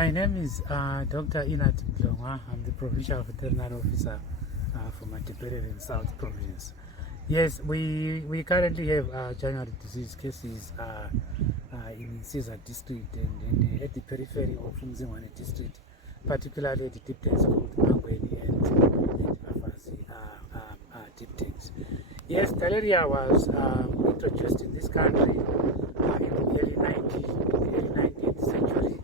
My name is Dr. Inat Mlongwa. I'm the Provincial Veterinary Officer for MATABELELAND South Province. Yes, we currently have January disease cases in Caesar district and at the periphery of Mzingwane district, particularly at the deep tanks called Mangweni and Afasi deep tanks. Yes, theileria was introduced in this country in the early 19th century.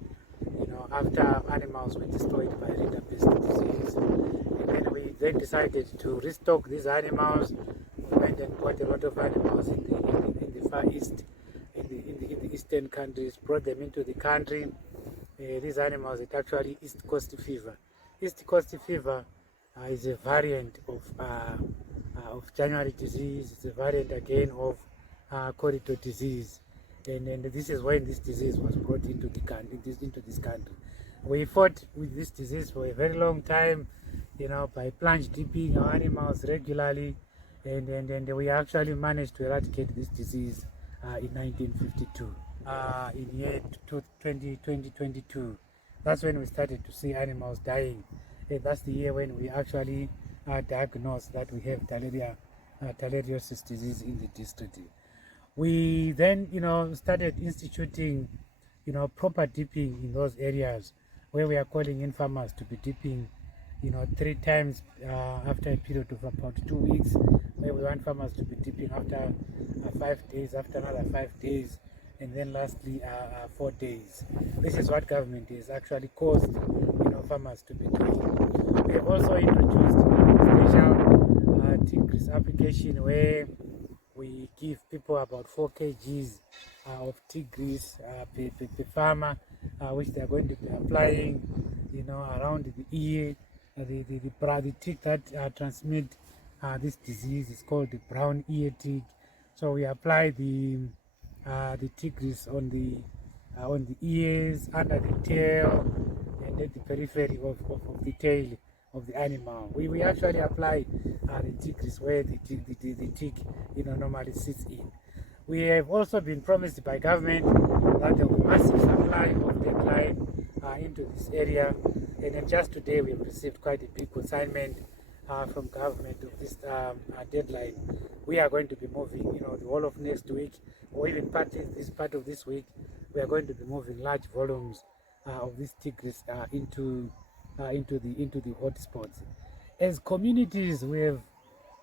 After animals were destroyed by rinder-based disease, and then we decided to restock these animals. We went and bought a lot of animals in the Far East, in the eastern countries, brought them into the country. These animals, it's actually East Coast fever. East Coast fever is a variant of January disease. It's a variant again of corridor disease. And this is when this disease was brought into this country. We fought with this disease for a very long time, by plunge dipping our animals regularly, and we actually managed to eradicate this disease in 1952. In year 2022, that's when we started to see animals dying. And that's the year when we actually diagnosed that we have theileriosis disease in the district. We then, started instituting, proper dipping in those areas where we are calling in farmers to be dipping, 3 times after a period of about 2 weeks, where we want farmers to be dipping after 5 days, after another 5 days, and then lastly 4 days. This is what government has actually caused, farmers to be doing. We have also introduced special tick application where we give people about 4 kgs of tick grease per farmer, which they are going to be applying, around the ear. The tick that transmit this disease is called the brown ear tick. So we apply the tick grease on the ears, under the tail, and at the periphery of the tail of the animal. We actually apply the tick grease where the tick normally sits in. We have also been promised by government that there will be massive supply of deadline into this area, and then just today we have received quite a big consignment from government of this deadline. We are going to be moving, the whole of next week, or even part of this week. We are going to be moving large volumes of this tick grease into the hotspots. As communities, we have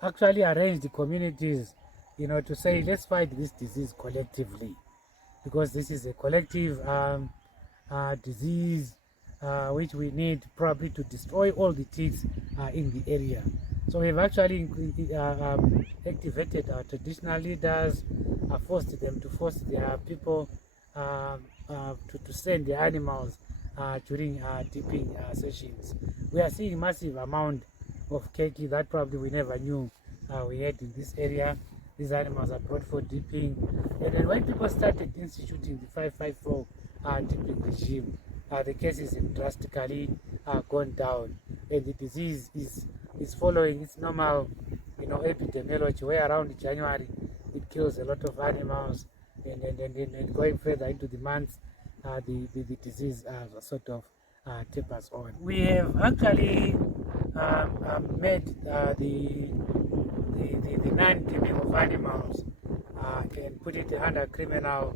actually arranged the communities, to say let's fight this disease collectively, because this is a collective disease which we need probably to destroy all the ticks in the area. So we've actually activated our traditional leaders, forced them to force their people to send their animals during dipping sessions. We are seeing massive amount of keki that probably we never knew we had in this area. These animals are brought for dipping, and then when people started instituting the 554 dipping regime, the cases have drastically gone down, and the disease is following its normal, epidemiology, where around January it kills a lot of animals, and going further into the months, the disease sort of tapers on. We have actually made the non-dipping of animals and put it under criminal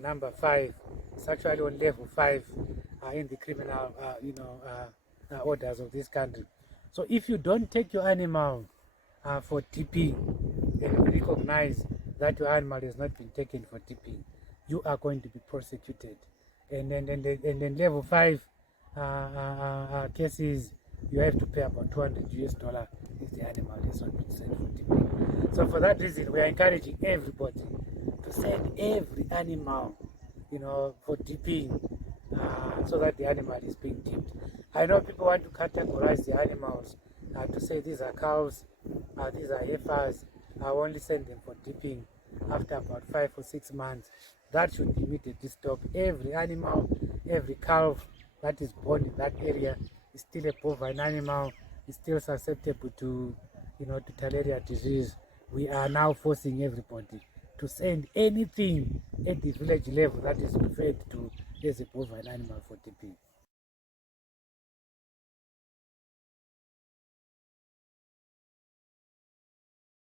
number 5. It's actually on level 5 in the criminal orders of this country. So if you don't take your animal for dipping and recognize that your animal has not been taken for dipping, you are going to be prosecuted. And then level 5 cases, you have to pay about $200 if the animal has not been sent for dipping. So for that reason, we are encouraging everybody to send every animal, for dipping, so that the animal is being dipped. I know people want to categorize the animals to say these are cows, these are heifers. I only send them for dipping after about 5 or 6 months. That should immediately stop. Every animal, every calf that is born in that area is still a bovine animal, is still susceptible to, to theileria disease. We are now forcing everybody to send anything at the village level that is referred to as a bovine animal for dipping.